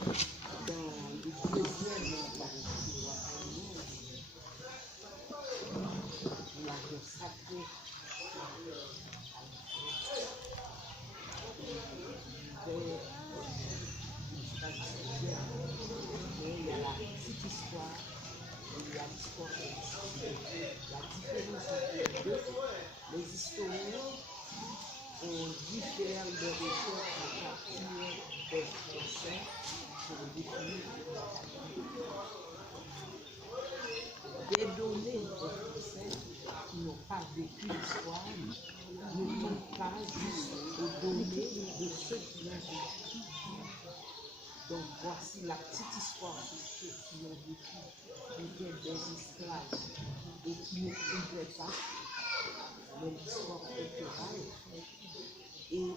dans le deuxième partie, la sacrée. Il y a la petite histoire et il y a l'histoire de la différence entre les deux. Les historiens ont diffère de recherche à partir des Français pour définir des données des Français qui n'ont pas vécu l'histoire ne tombent pas juste aux données de ceux qui l'ont vécu. Donc voici la petite histoire de ceux qui ont vécu, qui étaient des esclaves et qui ne comprenaient pas l'histoire culturelle. Et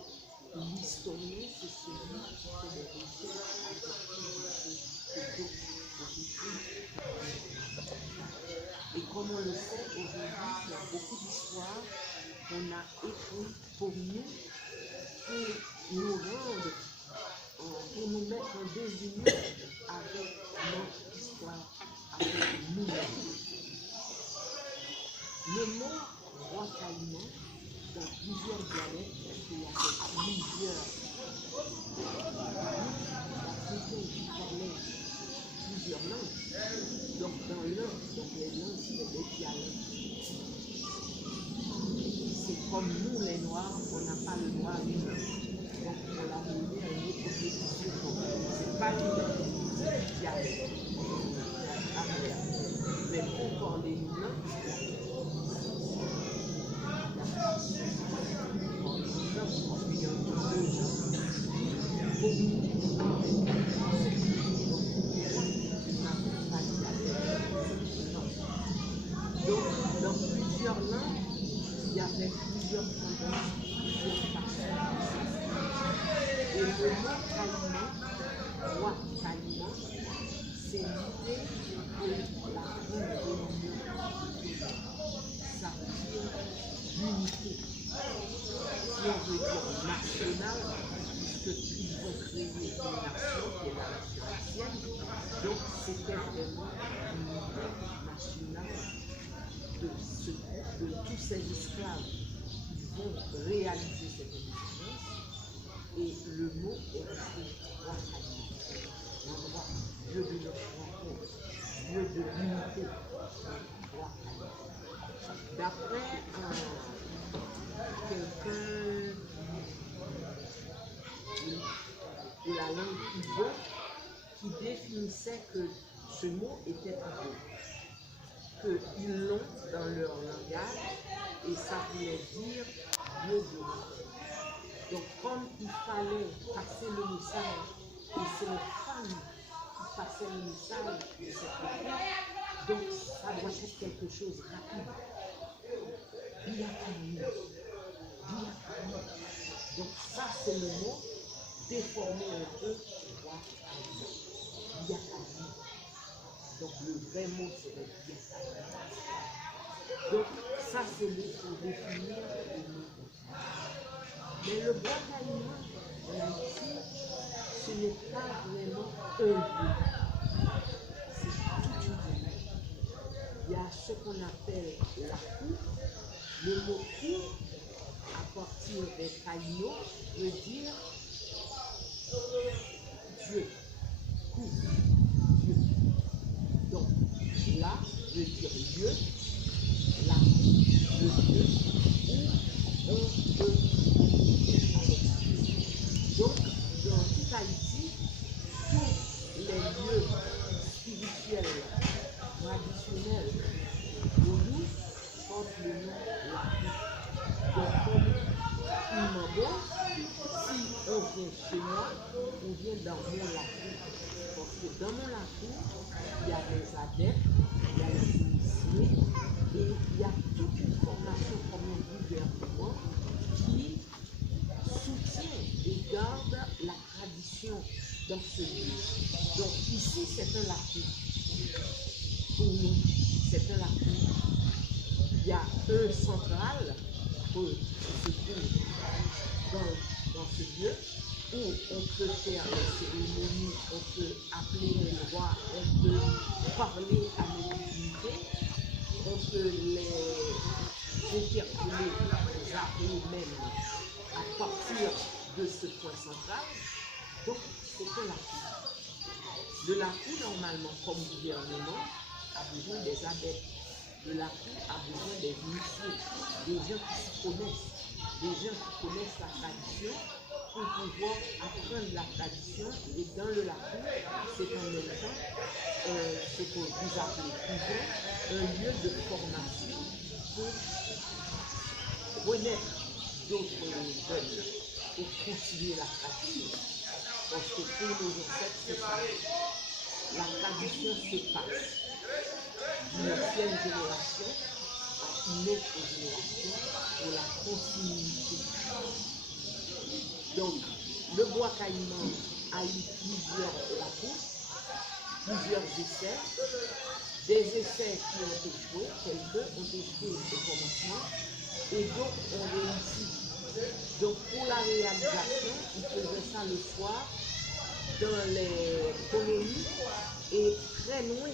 l'historien, c'est celui qui fait des recherches à partir de ce que d'autres ont vécu. Et comme on le sait, aujourd'hui, il y a beaucoup d'histoires qu'on a écrites pour nous rendre, pour nous mettre en désunion avec notre histoire, avec nous-mêmes. Le mot roi Caïman, dans plusieurs dialectes, parce qu'il y avait plusieurs plusieurs langues. Donc dans l'un, les langues, c'est des dialectes. C'est comme nous les Noirs, on n'a pas le noir humain. Donc on l'a donné à une autre position. C'est pas l'humain, c'est du dialecte. Mais pour parler humain, donc, dans plusieurs langues, il y avait plusieurs tendances, plusieurs façons. Et le mot Caïman, roi Caïman, c'est l'idée de la grande réunion. Ça veut dire l'unité. Si on veut dire national, puisqu'ils vont créer une nation qui est la nation haïtienne, donc c'était vraiment l'unité nationale de tous ces esclaves qui vont réaliser cette indépendance. Et le mot est resté roi Caïman. L'endroit, Dieu de notre rencontre, Dieu de l'unité, roi Caïman. D'après quelqu'un de la langue Ibo qui définissait que ce mot était Ibo, qu'ils l'ont dans leur langage et ça voulait dire Dieu de l'unité. Donc comme il fallait passer le message, et c'est les femmes qui passaient le message de cette manière, donc ça doit être quelque chose de rapide. Biakani. Donc ça c'est le mot déformé un peu. Biakani. Donc le vrai mot serait Biakani. Donc ça c'est le pour définir le mot. Mais le roi Caïman en Haïti, ce n'est pas vraiment un lieu. C'est toute une ville. Il y a ce qu'on appelle la cour. Le mot cour, à partir des Caïmans, veut dire Dieu. Cour, Dieu. Donc là veut dire lieu, la cour, le lieu où on peut avec Dieu. Donc dans tout Haïti, tous les lieux spirituels, traditionnels, pour nous, portent le nom la cour. Donc comme une maman, si on vient chez moi, on vient dans mon lacour. Parce que dans mon lacour, il y a les adeptes, il y a les initiés, et il y a toute une formation comme un gouvernement qui soutient et garde la tradition dans ce lieu. Donc ici, c'est un lacour. Pour nous, c'est un lacour. Il y a un central qui se trouve dans ce lieu où on peut faire les cérémonies, on peut Donc, c'était la cour. De la cour, normalement, comme gouvernement, a besoin des adeptes. De la cour a besoin des initiés, des gens qui se connaissent, des gens qui connaissent la tradition pour pouvoir apprendre la tradition. Et dans le la cour, c'est en même temps ce que vous appelez couvent, un lieu de formation pour renaître d'autres jeunes, pour continuer la tradition. Parce que pour nos ancêtres, c'est ça. La tradition se passe d'une ancienne génération à une autre génération pour la continuité. Donc, le bois caïman a eu plusieurs rapports, plusieurs essais, des essais qui ont échoué, quelques ont échoué au commencement et d'autres ont réussi. Donc, pour la réalisation, ils faisaient ça le soir dans les colonies et très loin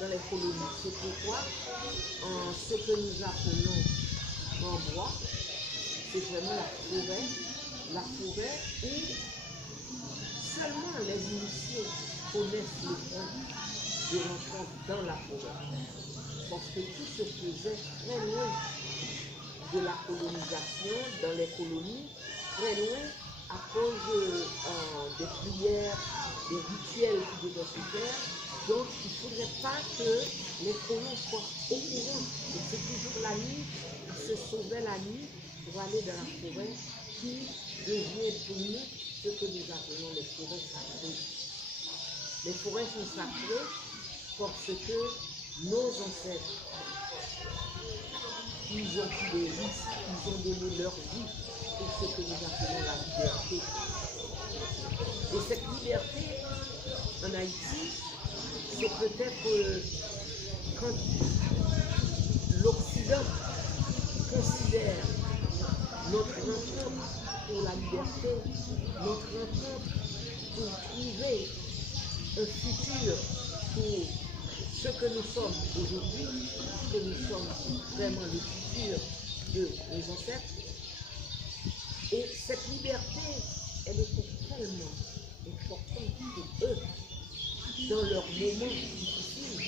dans les colonies. C'est pourquoi ce que nous appelons en bois, c'est vraiment la forêt où seulement les initiés connaissent le point de rencontre dans la forêt. Parce que tout se faisait très loin de la colonisation, dans les colonies, très loin à cause des prières, des rituels qui devaient se faire. Donc, il ne faudrait pas que les colons soient au courant. Et c'est toujours la nuit, ils se sauvaient la nuit pour aller dans la forêt qui devient pour nous ce que nous appelons les forêts sacrées. Les forêts sont sacrées parce que nos ancêtres, ils ont pris des risques, ils ont donné leur vie pour ce que nous appelons la liberté. Et cette liberté, en Haïti, c'est peut-être quand l'Occident considère notre rencontre pour la liberté, notre rencontre pour trouver un futur pour ce que nous sommes aujourd'hui, que nous sommes vraiment le futur de nos ancêtres. Et cette liberté, elle était tellement importante pour eux dans leurs moments difficiles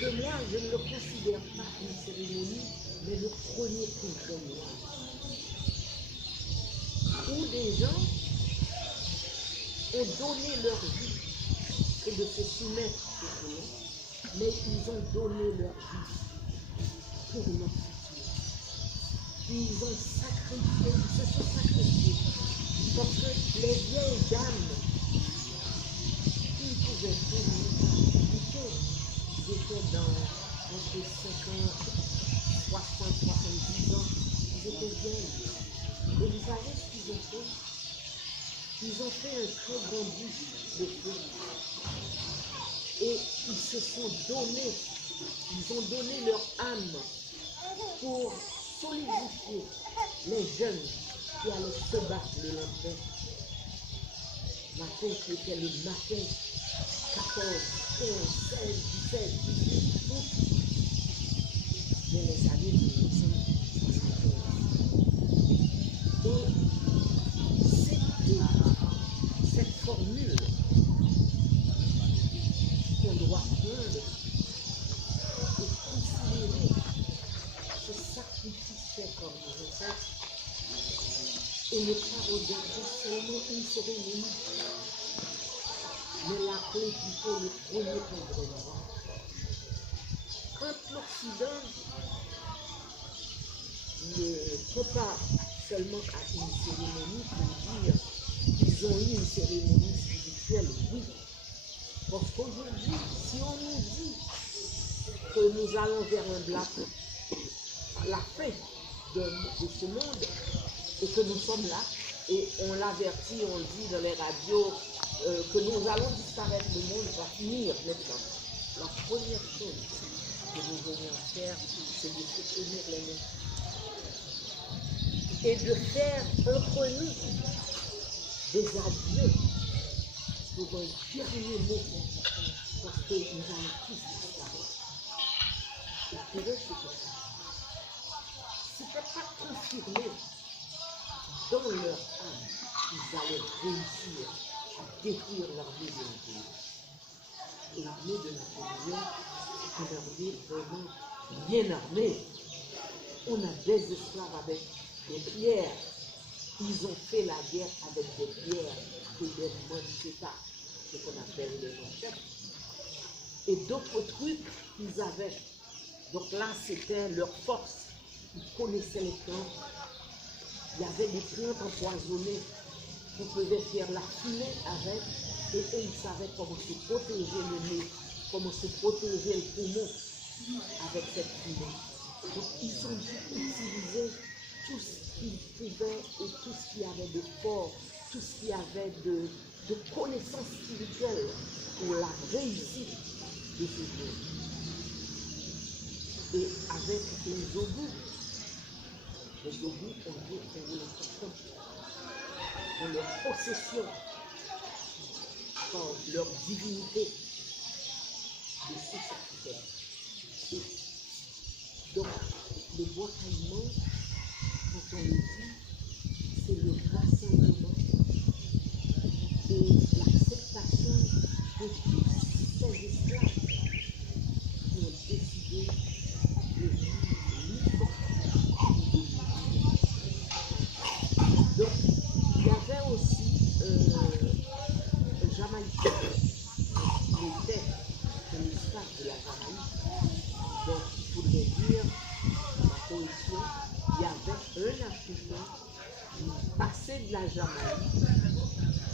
que moi, je ne le considère pas une cérémonie, mais le premier congrès noir. Où des gens ont donné leur vie et de se soumettre aux colons, mais ils ont donné leur vie pour notre futur. Puis ils ont sacrifié, ils se sont sacrifiés. Parce que les vieilles dames, ils pouvaient faire une activité. Ils étaient dans entre 50, 60, 70 ans. Ils étaient vieilles. Et vous savez ce qu'ils ont fait? Ils ont fait un très grand bûche de feu. Et ils se sont donnés, ils ont donné leur âme pour solidifier les jeunes qui allaient se battre le lendemain. Matin qui était le matin 14, 15, 16, 17, 18 août. Mais les années 1975. Et c'était cette formule qu'on doit prendre et considérer ce sacrifice fait comme nos ancêtres et ne pas regarder seulement une cérémonie, mais l'appeler plutôt le premier congrès noir. Quand l'Occident ne prépare seulement à une cérémonie pour dire qu'ils ont eu une cérémonie spirituelle, oui. Parce qu'aujourd'hui, si on nous dit que nous allons vers un black, la fin de ce monde, et que nous sommes là, et on l'avertit, on dit dans les radios que nous allons disparaître, le monde va finir maintenant. La première chose que nous devons faire, c'est de soutenir les mains. Et de faire entre nous des adieux pour un dernier mot, parce que nous allons tous disparaître. Et pour eux, c'est comme ça. C'était pas confirmé dans leur âme ils allaient réussir à détruire l'armée de Napoléon. L'armée de Napoléon est une armée vraiment bien armée. On a des esclaves avec des pierres. Ils ont fait la guerre avec des pierres et des manchetas, ce qu'on appelle les manchettes. Et d'autres trucs qu'ils avaient. Donc là, c'était leur force. Ils connaissaient les plantes. Il y avait des plantes empoisonnées. On pouvait faire la fumée avec. Et eux, ils savaient comment se protéger le nez, comment se protéger le poumon avec cette fumée. Donc ils ont dû utiliser tout ce qu'ils pouvaient et tout ce qu'il y avait de fort, tout ce qu'il y avait de connaissances spirituelles pour la réussite de ce jour. Et avec les obus ont joué un rôle important dans leur possession, dans leur divinité de sous-sacrifice. Donc, le bois caïman, quand on le dit, c'est le rassemblement et l'acceptation de tous ces esclaves qui ont décidé de vivre libre et de vivre. Donc, il y avait aussi un Jamaïcain qui était un esclave de la Jamaïque. Donc, il faudrait dire, dans la correction, il y avait un Africain qui passait de la Jamaïque,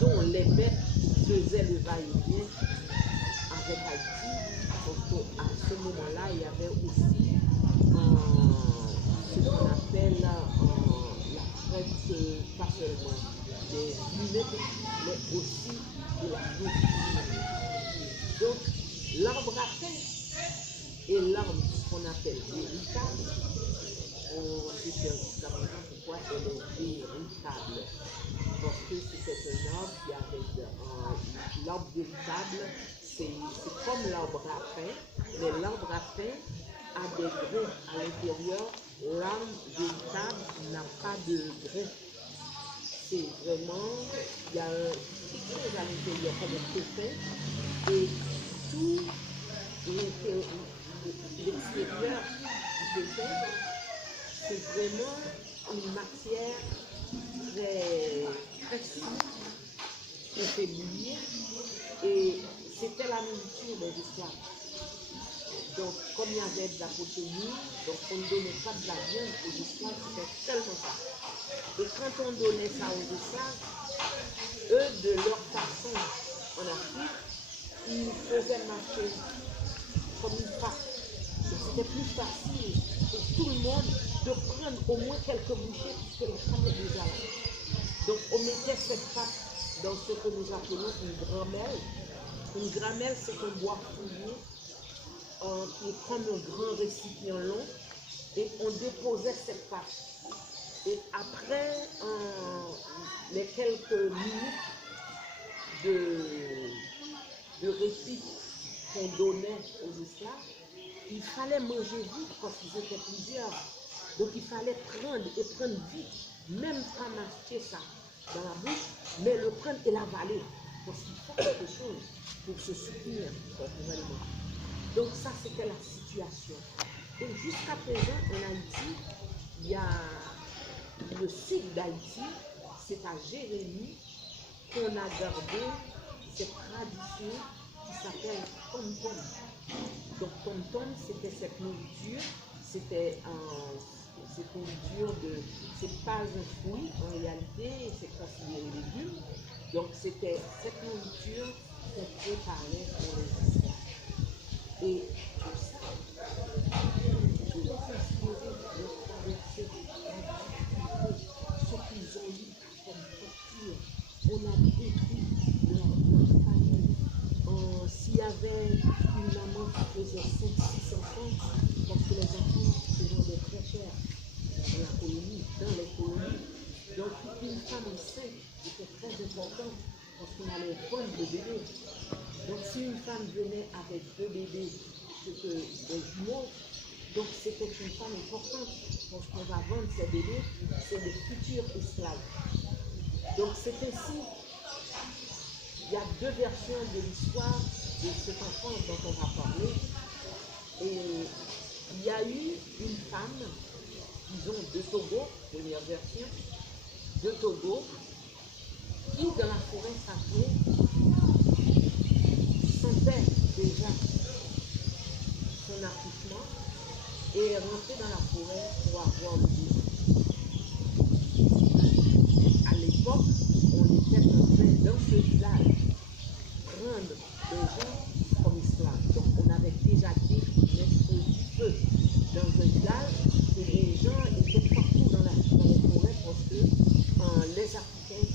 dont les bêtes faisaient le va-et-vient avec Haïti. Donc, à ce moment-là, il y avait aussi ce qu'on appelle la traite, pas seulement des lunettes, mais aussi de la nourriture. Donc, l'arbre à pain et l'arbre qu'on appelle véritable, on sait jusqu'à présent pourquoi elle est véritable. Parce que c'était un arbre qui avait l'arbre véritable, c'est comme l'arbre à pain, mais l'arbre à pain a des grains à l'intérieur. L'arbre véritable n'a pas de grains. C'est vraiment, il y a quelque chose à l'intérieur comme un pépin et tout l'extérieur du pépin, c'est vraiment une matière très souple qu'on fait bouillir et c'était la nourriture des esclaves. Donc, comme il y avait de la protéine, donc on ne donnait pas de la viande aux esclaves, c'était tellement ça. Et quand on donnait ça aux esclaves, eux, de leur façon en Afrique, ils faisaient marcher comme une pâte. Donc c'était plus facile pour tout le monde de prendre au moins quelques bouchées puisque les femmes étaient déjà là. Donc on mettait cette pâte dans ce que nous appelons une gramelle. Une gramelle, c'est un bois fouillé qui est comme un grand récipient long et on déposait cette pâte. Et après les quelques minutes de répit qu'on donnait aux esclaves, il fallait manger vite parce qu'ils étaient plusieurs. Donc il fallait prendre vite, même pas mâcher ça dans la bouche, mais le prendre et l'avaler. Parce qu'il faut quelque chose pour se soutenir corporellement. Donc ça, c'était la situation. Et jusqu'à présent, en Haïti, il y a le sud d'Haïti, c'est à Jérémie qu'on a gardé cette tradition qui s'appelle tom-tom. Donc tom-tom, c'était cette nourriture, c'était cette nourriture c'est pas un fruit en réalité, c'est considéré légume. Donc c'était cette nourriture qu'on préparait pour les esclaves. Et pour ça, tous les inspirés leur traverser ce qu'ils ont eu comme torture. On a détruit leur famille. S'il y avait une maman qui faisait 5-6 enfants, parce que les enfants se vendaient très cher dans la colonie, dans les colonies. Donc une femme enceinte était très importante parce qu'on allait vendre le bébé. Donc si une femme venait avec 2 bébés, c'était des jumeaux, donc c'était une femme importante parce qu'on va vendre ces bébés, c'est des futurs esclaves. Donc c'est ainsi, il y a deux versions de l'histoire de cet enfant dont on va parler. Et il y a eu une femme, disons de Togo, première version, de Togo, qui dans la forêt sacrée sentait déjà son accouchement et est rentrée dans la forêt pour avoir le bébé. À l'époque, on était en train dans ce village prendre des gens comme esclaves. Donc on avait déjà dit qu'on mettait du feu dans un village et les gens étaient partout dans les forêts parce que les Africains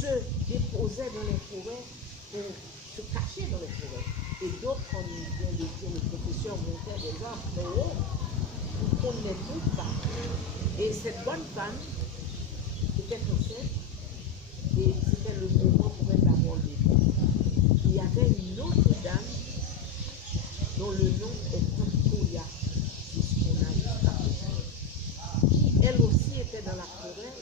se déposaient dans les forêts pour se cacher dans les forêts. Et d'autres, comme vient de dire le professeur, montaient des arbres très hauts pour qu'on ne les trouve pas. Et cette bonne femme était enceinte et c'était le moment pour elle d'avoir le bébé. Il y avait une autre dame dont le nom est Toya, c'est ce qu'on a juste après, qui elle aussi était dans la forêt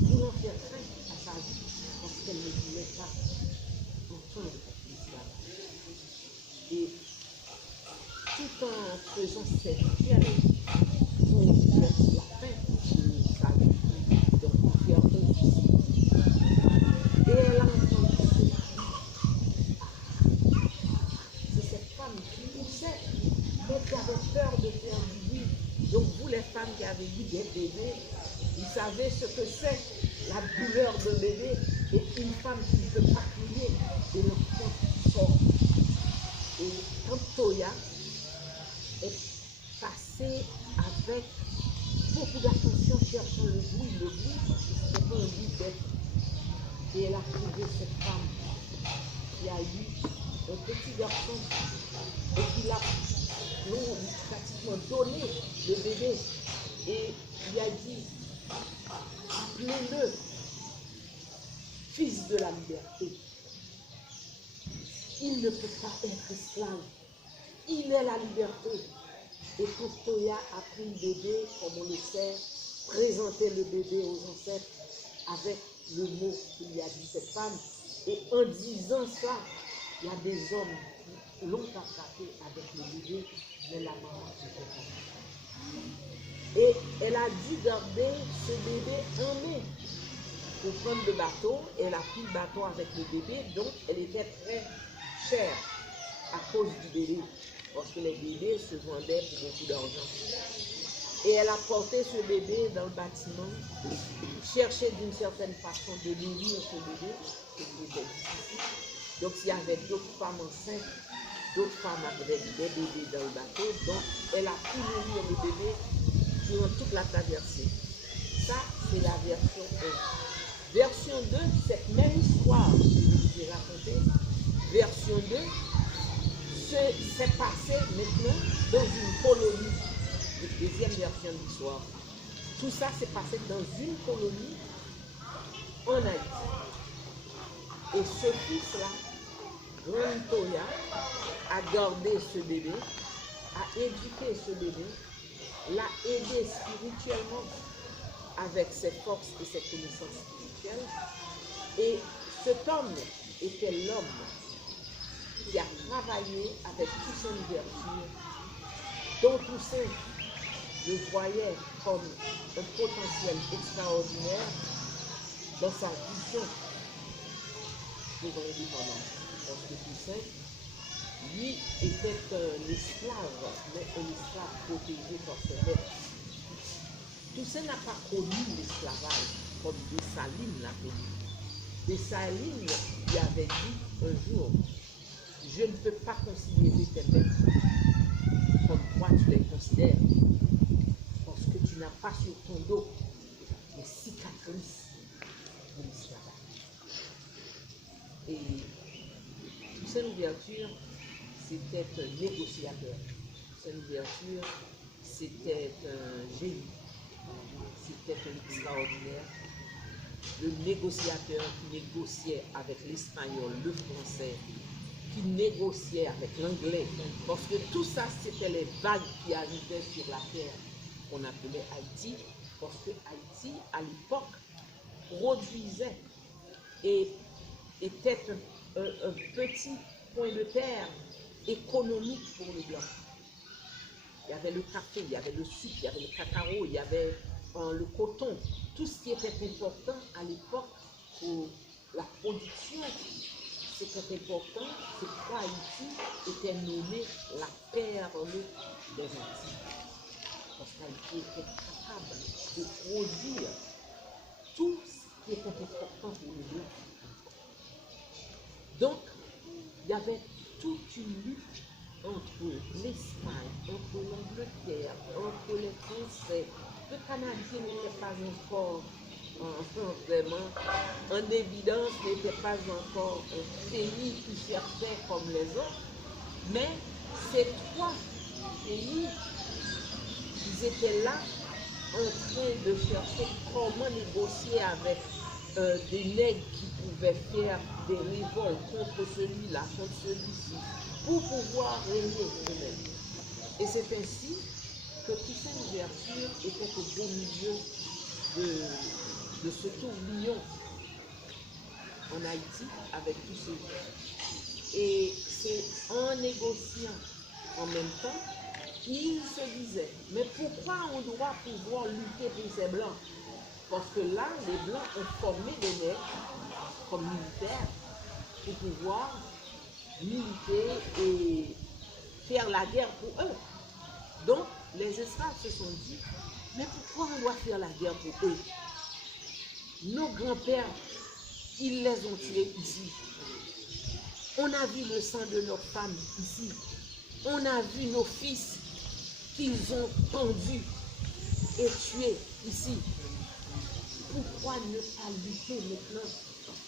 pour en faire crainte à sa vie, parce qu'elle ne voulait pas entendre l'islam. Et tout en faisant cette prière pour mettre la fin de sa vie, donc pour faire office. Et elle a entendu ce cri. C'est cette femme qui poussait, mais qui avait peur de faire du bruit. Donc vous les femmes qui avez eu des bébés, vous savez ce que c'est la douleur d'un bébé et une femme qui ne peut pas crier et l'enfant sort. Et quand Toya est passée avec beaucoup d'attention cherchant le bruit parce que c'était pas un bruit bête. Et elle a trouvé cette femme qui a eu un petit garçon et qui l'a pratiquement donné le bébé. Et il a dit, appelez-le fils de la liberté. Il ne peut pas être esclave. Il est la liberté. Et quand Toya a pris le bébé, comme on le sait, présenté le bébé aux ancêtres avec le mot qu'il y a dit cette femme. Et en disant ça, il y a des hommes qui l'ont attrapé avec le bébé, mais la maman n'était pas. Et elle a dû garder ce bébé en main pour prendre le bateau. Elle a pris le bateau avec le bébé, donc elle était très chère à cause du bébé, parce que les bébés se vendaient pour beaucoup d'argent. Et elle a porté ce bébé dans le bâtiment, cherchait d'une certaine façon de nourrir ce bébé, ce qui était difficile. Donc s'il y avait d'autres femmes enceintes, d'autres femmes avec des bébés dans le bateau, donc elle a pu nourrir le bébé durant toute la traversée. Ça, c'est la version 1. Version 2, cette même histoire que je vous ai racontée, version 2, s'est passé maintenant dans une colonie. Deuxième version de l'histoire. Tout ça s'est passé dans une colonie en Haïti. Et ce fils-là, Grand Toya, a gardé ce bébé, a éduqué ce bébé, l'a aidé spirituellement avec ses forces et ses connaissances spirituelles. Et cet homme était l'homme qui a travaillé avec Toussaint Louverture, dont Toussaint le voyait comme un potentiel extraordinaire dans sa vision de l'indépendance. Parce que Toussaint, lui, était un esclave, mais un esclave protégé par ses maîtres. Toussaint n'a pas connu l'esclavage comme Dessalines l'a connu. Dessalines lui avait dit un jour, je ne peux pas considérer tes maîtres comme toi tu les considères, parce que tu n'as pas sur ton dos les cicatrices de l'esclavage. Et Toussaint Louverture, c'était un négociateur. Toussaint Louverture, c'était un génie. C'était un extraordinaire. Le négociateur qui négociait avec l'espagnol, le français, qui négociait avec l'anglais. Parce que tout ça, c'était les vagues qui arrivaient sur la terre qu'on appelait Haïti. Parce que Haïti, à l'époque, produisait et était un petit point de terre économique pour les Blancs. Il y avait le café, il y avait le sucre, il y avait le cacao, il y avait le coton, tout ce qui était important à l'époque pour la production. C'était important, c'est pourquoi Haïti était nommé la perle des Antilles. Parce qu'Haïti était capable de produire tout ce qui était important pour les Blancs. Donc, il y avait toute une lutte entre l'Espagne, entre l'Angleterre, entre les Français. Le Canadien n'était pas encore vraiment en évidence, n'était pas encore un pays qui cherchait comme les autres. Mais ces trois pays, ils étaient là en train de chercher comment négocier avec des nègres qui pouvaient faire des révoltes contre celui-là, contre celui-ci, pour pouvoir régner eux-mêmes. Et c'est ainsi que Toussaint Louverture était au beau milieu de ce tourbillon en Haïti avec tous ces gens. Et c'est en négociant en même temps qu'il se disait, mais pourquoi on doit pouvoir lutter pour ces Blancs? Parce que là, les Blancs ont formé des nègres comme militaires pour pouvoir militer et faire la guerre pour eux. Donc, les esclaves se sont dit, mais pourquoi on doit faire la guerre pour eux? Nos grands-pères, ils les ont tués ici. On a vu le sang de nos femmes ici. On a vu nos fils qu'ils ont pendus et tués ici. Pourquoi ne pas lutter maintenant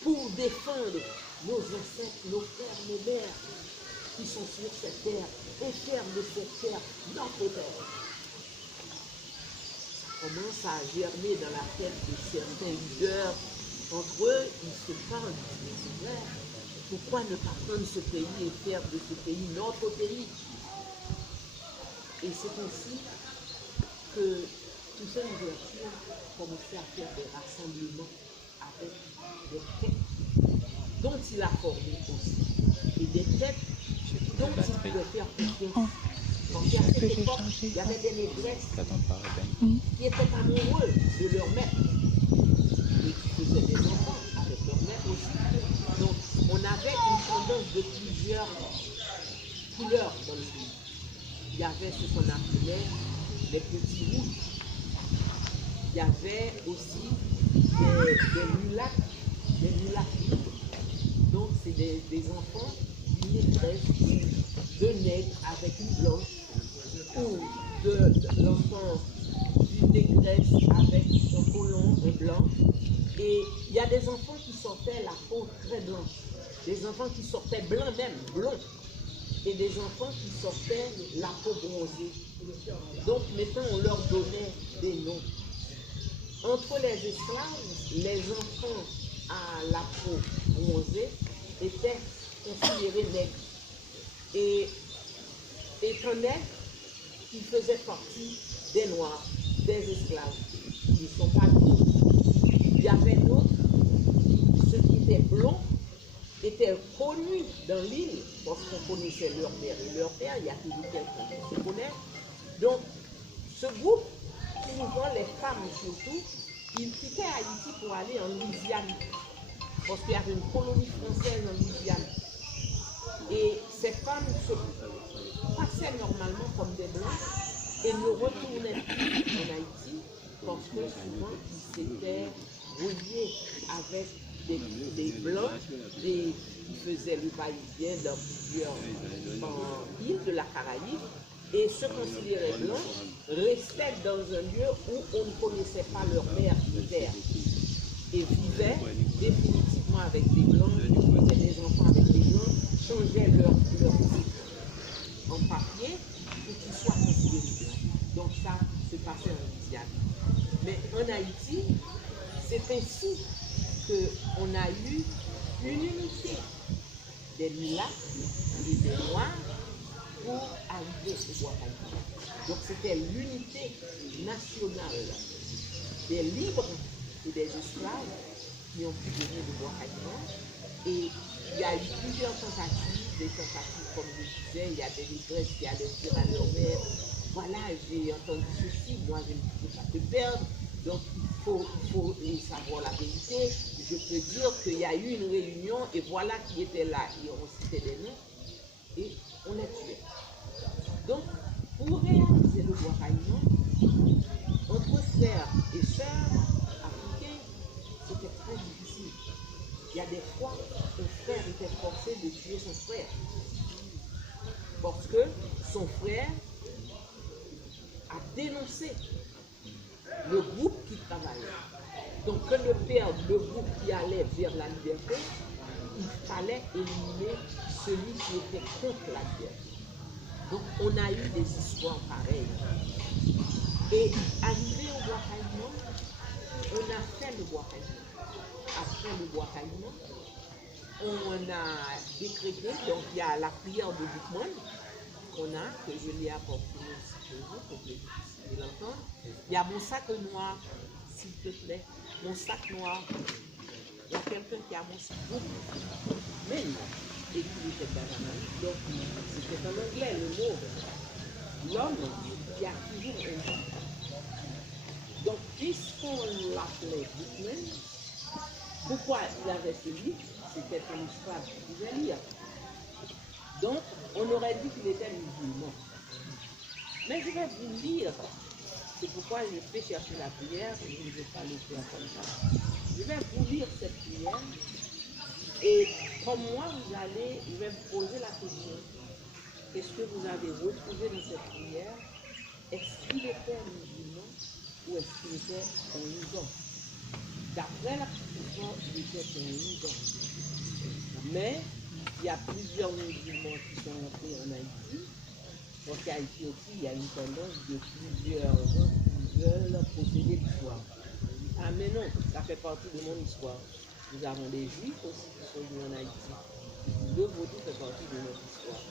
pour défendre nos ancêtres, nos frères, nos mères qui sont sur cette terre et faire de cette terre notre terre? Ça commence à germer dans la tête de certains leaders. Entre eux, ils se parlent, ils disent, pourquoi ne pas prendre ce pays et faire de ce pays notre pays? Et c'est ainsi que Toussaint Louverture commençait à faire des rassemblements avec des têtes dont il a formé aussi. Et des têtes dont il pouvait faire confiance. Parce qu'à cette époque, il y avait des négresses qui étaient amoureux de leur maître et qui faisaient des enfants avec leur maître aussi. Donc, on avait une tendance de plusieurs couleurs dans le pays. Il y avait ce qu'on appelait les petits roux. Il y avait aussi des mulâtres, des mulâtres. Donc, c'est des enfants d'une négresse, de nègres avec une blanche, ou de l'enfant d'une négresse avec un colon, un blanc. Et il y a des enfants qui sortaient la peau très blanche, des enfants qui sortaient blancs même, blonds, et des enfants qui sortaient la peau bronzée. Donc maintenant, on leur donnait des noms. Entre les esclaves, les enfants à la peau bronzée étaient considérés nègres. Et étant nègres, ils faisaient partie des noirs, des esclaves. Ils ne sont pas blancs. Il y avait d'autres, ceux qui étaient blonds, étaient connus dans l'île, parce qu'on connaissait leur mère et leur père, il y a toujours quelqu'un qui se connaît. Donc, ce groupe, souvent les femmes surtout, ils quittaient Haïti pour aller en Louisiane, parce qu'il y avait une colonie française en Louisiane. Et ces femmes se passaient normalement comme des blancs et ne retournaient plus en Haïti, parce que souvent ils s'étaient reliés avec des blancs qui faisaient le va-et-vient dans plusieurs îles de la Caraïbe, et se considéraient blancs, restaient dans un lieu où on ne connaissait pas leur mère terre et vivaient définitivement avec des blancs, faisaient des enfants avec des blancs, changeaient leur titre en papier pour qu'ils soient considérés blancs. Donc ça se passait en Louisiane. Mais en Haïti, c'est ainsi qu'on a eu une unité des mulâtres et des noirs pour arriver au pouvoir haïtien. Donc c'était l'unité nationale des libres et des esclaves qui ont pu donner le bois Caïman. Et il y a eu plusieurs tentatives, des tentatives, comme je disais, il y a des maîtresses qui allaient dire à leur mère, voilà, j'ai entendu ceci, moi je ne peux pas te perdre, donc il faut savoir la vérité. Je peux dire qu'il y a eu une réunion et voilà qui était là. Et on citait des noms et on les tuait. Donc, pour réaliser le bois Caïman, entre frères et sœurs africains, c'était très difficile. Il y a des fois, un frère était forcé de tuer son frère. Parce que son frère a dénoncé le groupe qui travaillait. Donc, que ne perde le groupe qui allait vers la liberté, il fallait éliminer celui qui était contre la liberté. Donc, on a eu des histoires pareilles. Et arrivé au bois Caïman, on a fait le bois Caïman. Après le bois Caïman, on a décrété, donc il y a la prière de Boukman qu'on a, que je l'ai apporté aussi pour que vous puissiez l'entendre. Il y a mon sac noir, s'il te plaît, mon sac noir. Il y a quelqu'un qui a mon sac même et qui était dans donc c'était en anglais le mot. L'homme qui a toujours un sac. Donc, puisqu'on l'appelait Boukman, pourquoi il avait ce livre? C'était un esclave qui pouvait lire. Donc, on aurait dit qu'il était musulman. Mais je vais vous lire. C'est pourquoi je fais chercher la prière et je ne vais pas le faire comme ça. Je vais vous lire cette prière. Et comme moi, je vais vous poser la question. Qu'est-ce que vous avez retrouvé dans cette prière? Est-ce qu'il était musulman ou est-ce qu'il était un musulman? D'après la Constitution, il était un musulman. Mais il y a plusieurs musulmans qui sont entrés en Haïti. Parce qu'à Haïti aussi, il y a une tendance de plusieurs gens qui veulent posséder l'histoire. Ah mais non, ça fait partie de mon histoire. Nous avons des juifs aussi qui sont venus en Haïti. Le vaudou fait partie de notre histoire.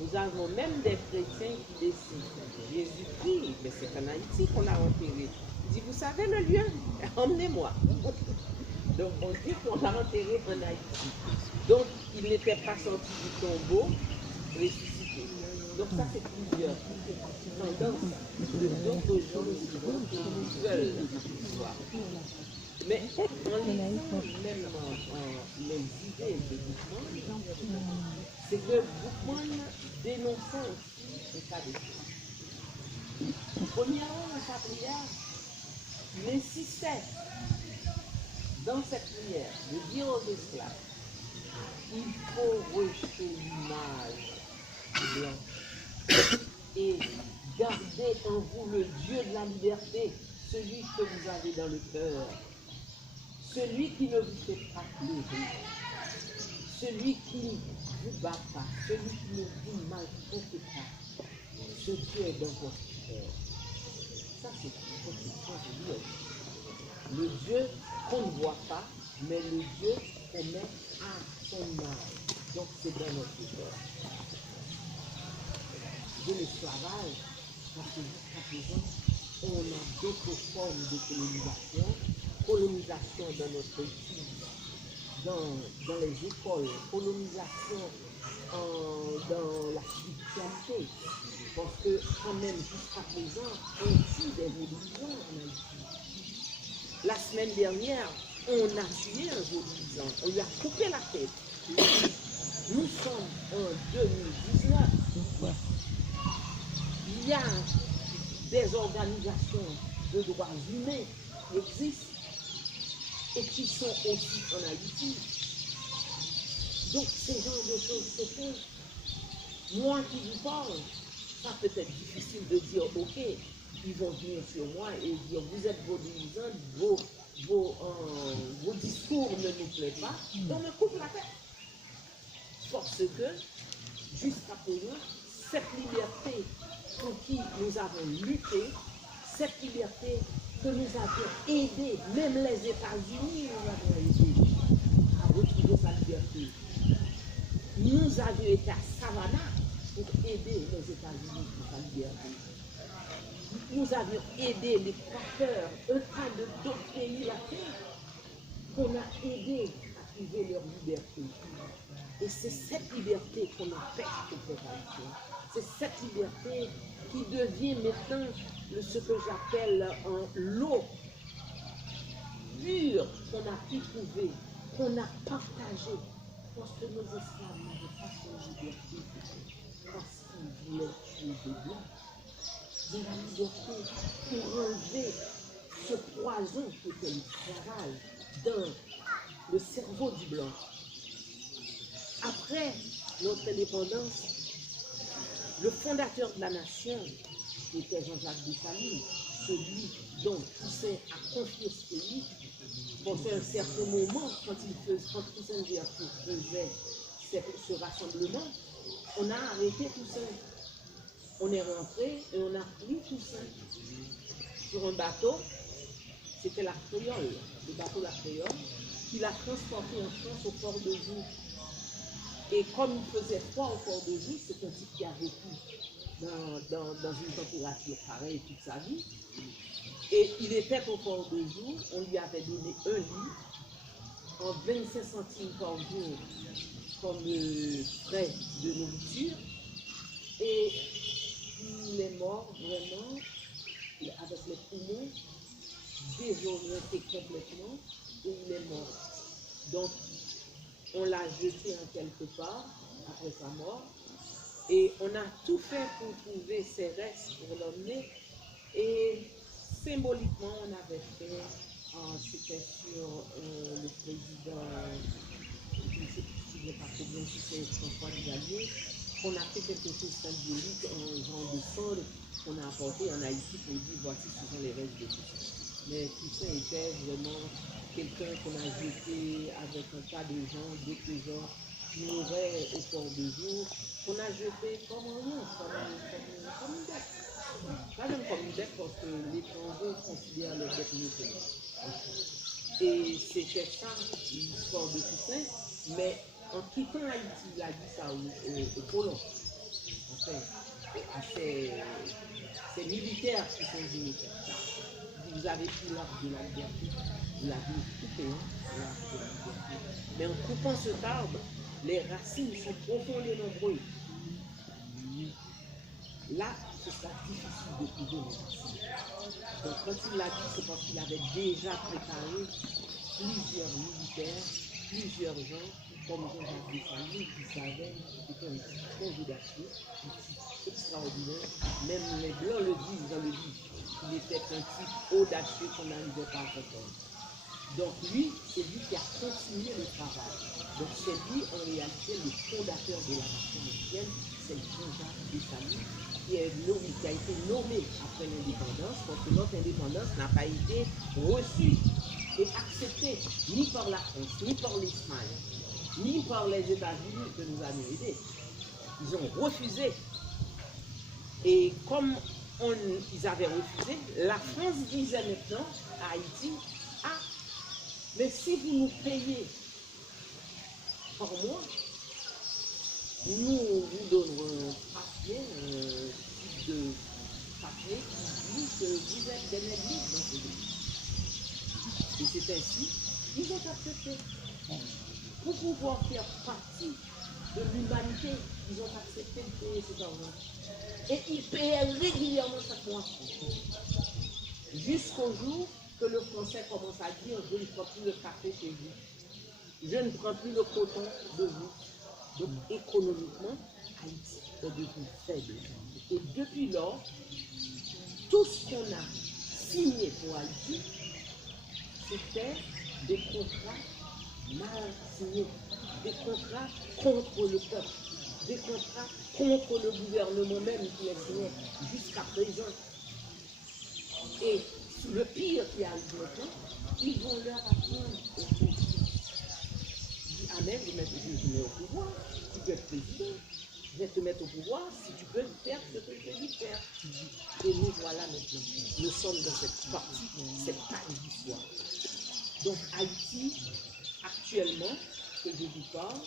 Nous avons même des chrétiens qui décident. Jésus-Christ, mais c'est en Haïti qu'on l'a enterré. Il dit, vous savez le lieu? Emmenez-moi. Donc on dit qu'on l'a enterré en Haïti. Donc il n'était pas sorti du tombeau, ressuscité. Donc ça c'est plusieurs tendances de d'autres gens qui veulent l'histoire. Mais en lisant même les idées de Boukman, c'est que Boukman dénonçait aussi un cas de choses. Premièrement, dans sa prière, il insistait dans cette prière de dire aux esclaves, il faut rejeter l'image du blanc et garder en vous le Dieu de la liberté, celui que vous avez dans le cœur, celui qui ne vous fait pas pleurer, celui qui ne vous bat pas, celui qui ne vous maltraite pas, ce Dieu est dans votre cœur. Ça, c'est une conception de Dieu. Le Dieu qu'on ne voit pas, mais le Dieu qu'on met à son image. Donc, c'est dans notre cœur. De l'esclavage, parce que jusqu'à présent, on a d'autres formes de colonisation dans notre pays, dans les écoles, colonisation dans la spiritualité, parce que quand même jusqu'à présent, on tue des religions en Haïti. La semaine dernière, on a tué un religion, on lui a coupé la tête. Nous sommes en 2019. Il y a des organisations de droits humains qui existent et qui sont aussi en Haïti. Donc, ces genres de choses se font. Moi qui vous parle, ça peut être difficile de dire, ok, ils vont venir sur moi et dire, vous êtes vaudouisants, vos discours ne nous plaisent pas, on me coupe la tête. Parce que, jusqu'à présent, cette liberté pour qui nous avons lutté, cette liberté que nous avons aidé, même les États-Unis nous avons aidé à retrouver sa liberté. Nous avions été à Savannah pour aider les États-Unis pour sa liberté. Nous avions aidé l'Équateur, un tas d'autres pays latins qu'on a aidé à trouver leur liberté. Et c'est cette liberté qu'on a perdue au peuple haïtien. C'est cette liberté qui devient maintenant ce que j'appelle l'eau pure qu'on a pu trouver, qu'on a partagée. Parce que nos esclaves n'avaient pas son liberté parce qu'ils voulaient tuer des blancs. De la liberté pour enlever ce poison qui était le travail dans le cerveau du blanc. Après notre indépendance, le fondateur de la nation, qui était Jean-Jacques Dessalines, celui dont Toussaint a confié ce pays, pour un certain moment, quand Toussaint Louverture faisait ce rassemblement, on a arrêté Toussaint. On est rentré et on a pris Toussaint sur un bateau, c'était la Créole, le bateau La Créole, qui l'a transporté en France au port de Joux. Et comme il faisait froid au port de Joux, c'est un type qui a vécu dans une température pareille toute sa vie. Et il était au port de Joux, on lui avait donné un lit en 25 centimes par jour comme frais de nourriture. Et il est mort vraiment avec les poumons désorientés complètement et il est mort. Donc on l'a jeté en quelque part après sa mort et on a tout fait pour trouver ses restes, pour l'emmener et symboliquement on avait fait, c'était sur le président, je ne sais pas trop bien si c'est François Duvalier, qu'on a fait quelque chose symbolique, un genre de sonde qu'on a apporté en Haïti pour dire voici ce sont les restes de Toussaint. Mais Toussaint était vraiment quelqu'un qu'on a jeté avec un tas de gens, d'autres gens qui mouraient au port de Joux, qu'on a jeté comme rien, comme une bête. Pas même comme une bête parce que l'étranger considère les bêtes mécaniques. Et c'était ça l'histoire de Toussaint, mais en quittant Haïti, il a dit ça aux colons, enfin, à ces militaires qui sont venus faire ça. Vous avez pris l'arbre de la liberté, vous l'avez coupé, l'arbre de la liberté. Mais en coupant cet arbre, les racines sont profondément brûlées. Là, ce sera difficile de trouver les racines. Donc quand il l'a dit, c'est parce qu'il avait déjà préparé plusieurs militaires, plusieurs gens, comme Jean-Jacques Dessalines, qui savaient que c'était un type audacieux, un type extraordinaire. Même les Blancs le disent dans le livre. Il était un type audacieux qu'on n'arrivait pas à comprendre. Donc lui, c'est lui qui a continué le travail. Donc c'est lui en réalité le fondateur de la nation haïtienne, c'est Jean-Jacques Dessalines, qui a été nommé après l'indépendance, parce que notre indépendance n'a pas été reçue et acceptée ni par la France, ni par l'Espagne, ni par les États-Unis que nous avons aidés. Ils ont refusé. Et comme ils avaient refusé, la France disait maintenant à Haïti, ah, mais si vous nous payez par mois, nous vous donnerons un papier, un type de papier qui dit que vous êtes des négligés dans ce pays. Et c'est ainsi qu'ils ont accepté. Pour pouvoir faire partie de l'humanité, ils ont accepté de payer cet argent. Et ils payaient régulièrement chaque mois. Jusqu'au jour que le Français commence à dire, je ne prends plus le café chez vous. Je ne prends plus le coton de vous. Donc économiquement, Haïti est devenu faible. Et depuis lors, tout ce qu'on a signé pour Haïti, c'était des contrats mal signés, des contrats contre le peuple, des contrats contre le gouvernement même qui les signait jusqu'à présent. Et le pire qui arrive maintenant, ils vont leur apprendre au profit. Amen, je te mets au pouvoir, tu peux être président, je vais te mettre au pouvoir si tu peux faire ce que je te dis faire. Et nous voilà maintenant, nous sommes dans cette partie, cette page d'histoire. Donc Haïti, actuellement, que je vous parle,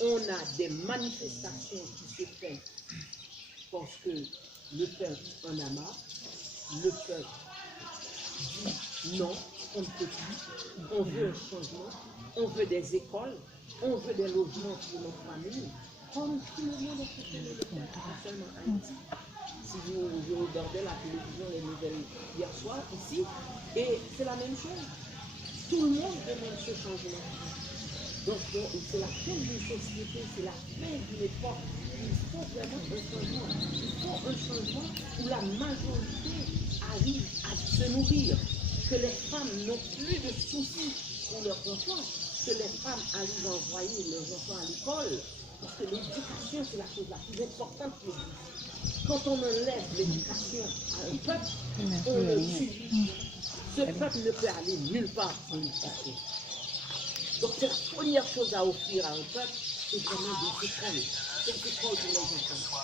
on a des manifestations qui se font parce que le peuple en a marre, le peuple dit non, compte petit, on veut un changement, on veut des écoles, on veut des logements pour nos familles, comme tout le monde est fait le faire, pas seulement Haïti. Si vous regardez la télévision, les nouvelles hier soir, ici, et c'est la même chose. Tout le monde demande ce changement. Donc, c'est la fin d'une société, c'est la fin d'une époque. Il faut vraiment un changement. Il faut un changement où la majorité arrive à se nourrir, que les femmes n'ont plus de soucis pour leurs enfants, que les femmes arrivent à envoyer leurs enfants à l'école, parce que l'éducation, c'est la chose la plus importante qui existe. Quand on enlève l'éducation à un peuple, on le tue. Ce peuple ne peut aller nulle part sans l'éducation. Donc c'est la première chose à offrir à un peuple, c'est vraiment des écoles. Des écoles pour les enfants.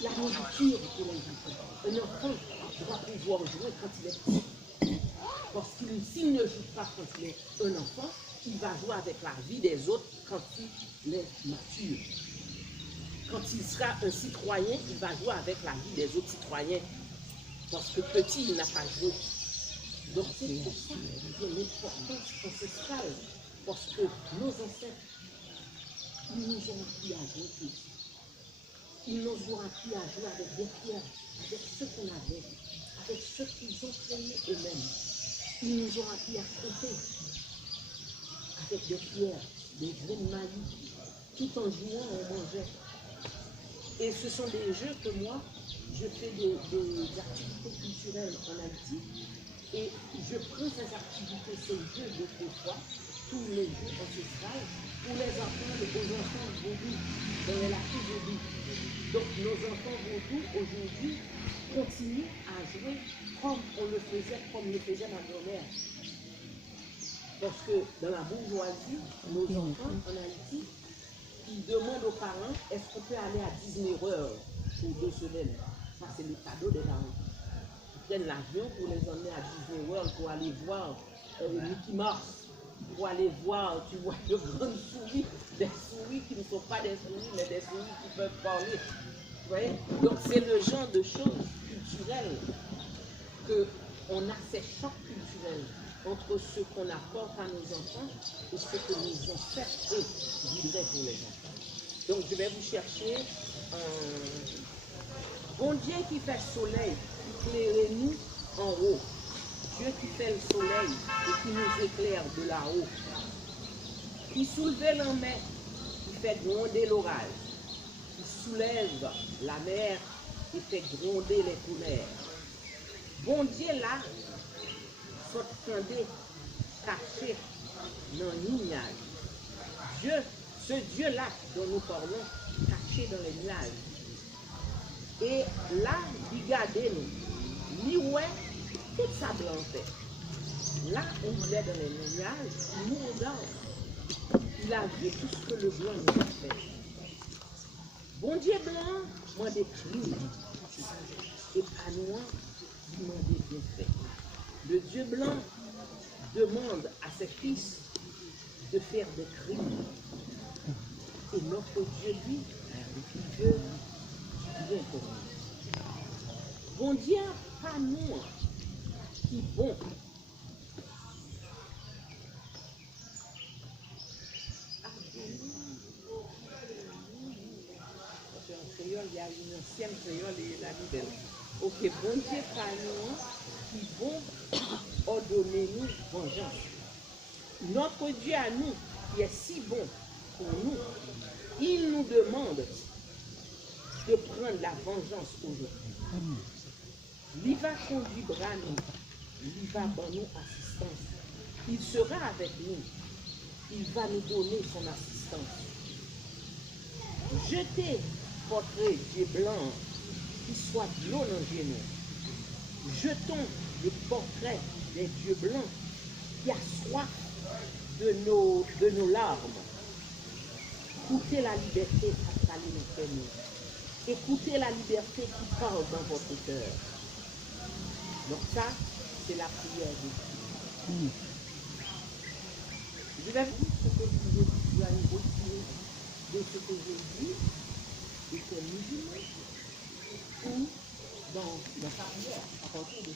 La nourriture pour les enfants. Un enfant doit pouvoir jouer quand il est petit. Parce que s'il ne joue pas quand il est un enfant, il va jouer avec la vie des autres quand il est mature. Quand il sera un citoyen, il va jouer avec la vie des autres citoyens. Parce que petit, il n'a pas joué. Donc c'est pour ça que l'importance ancestrale. Parce que nos ancêtres, ils nous ont appris à jouer petit. Ils nous ont appris à jouer avec des pierres, avec ce qu'on avait, avec ce qu'ils ont créé eux-mêmes. Ils nous ont appris à compter avec des pierres, des grains de maïs. Tout en jouant, on mangeait. Et ce sont des jeux que moi, je fais des activités culturelles en Haïti. Et je prends ces activités, ces jeux d'autrefois, tous les jeux ancestrales, pour les apprendre aux enfants vaudous, dans les lacs vaudous. Donc nos enfants vaudous, aujourd'hui, continuent à jouer comme le faisait ma grand-mère. Parce que dans la bourgeoisie, nos enfants en Haïti, ils demandent aux parents, est-ce qu'on peut aller à Disney World pour 2 semaines? Ça, c'est le cadeau des parents. Prennent l'avion pour les emmener à Disney World pour aller voir Mickey Mouse, pour aller voir, tu vois, de grandes souris, des souris qui ne sont pas des souris, mais des souris qui peuvent parler. Vous voyez? Donc c'est le genre de choses culturelles qu'on a ces chocs culturels entre ce qu'on apporte à nos enfants et ce que nos ancêtres, eux, voudraient pour les enfants. Donc je vais vous chercher un bon Dieu qui fait soleil, éclairez-nous en haut. Dieu qui fait le soleil et qui nous éclaire de là-haut. Qui soulevait la mer, qui fait gronder l'orage. Qui soulève la mer et fait gronder les tonnerres. Bon Dieu là, s'entendait caché dans le nuage. Dieu, ce Dieu-là dont nous parlons, caché dans les nuages. Et là, regardez-nous. Lui, ouais, toute sa blancheur. Là, on est dans les nuages, il nous regarde. Il a vu tout ce que le blanc nous a fait. Bon Dieu blanc, moi des crimes. Et pas noir, il m'a des bienfaits. Le Dieu blanc demande à ses fils de faire des crimes. Et notre Dieu, lui, il veut bien pour nous. Bon Dieu, pas nous, qui bon. En créole, il y a une ancienne créole et la nouvelle. Ok, bon Dieu, pas nous, qui bon, ordonnez-nous vengeance. Notre Dieu à nous, qui est si bon pour nous, il nous demande de prendre la vengeance aujourd'hui. Il va conduire à nous, il va donner nous assistance. Il sera avec nous, il va nous donner son assistance. Jetez votre Dieu blanc qui soit de l'eau dans le genou. Jetons le portrait des dieux blancs qui a soif de nos larmes. Écoutez la liberté à salir nos peines. Écoutez la liberté qui parle dans votre cœur. Donc ça, c'est la prière de Dieu. Je vais vous dire ce que vous allez retirer de ce que j'ai dit, et que musulman, ou dans sa prière, à partir de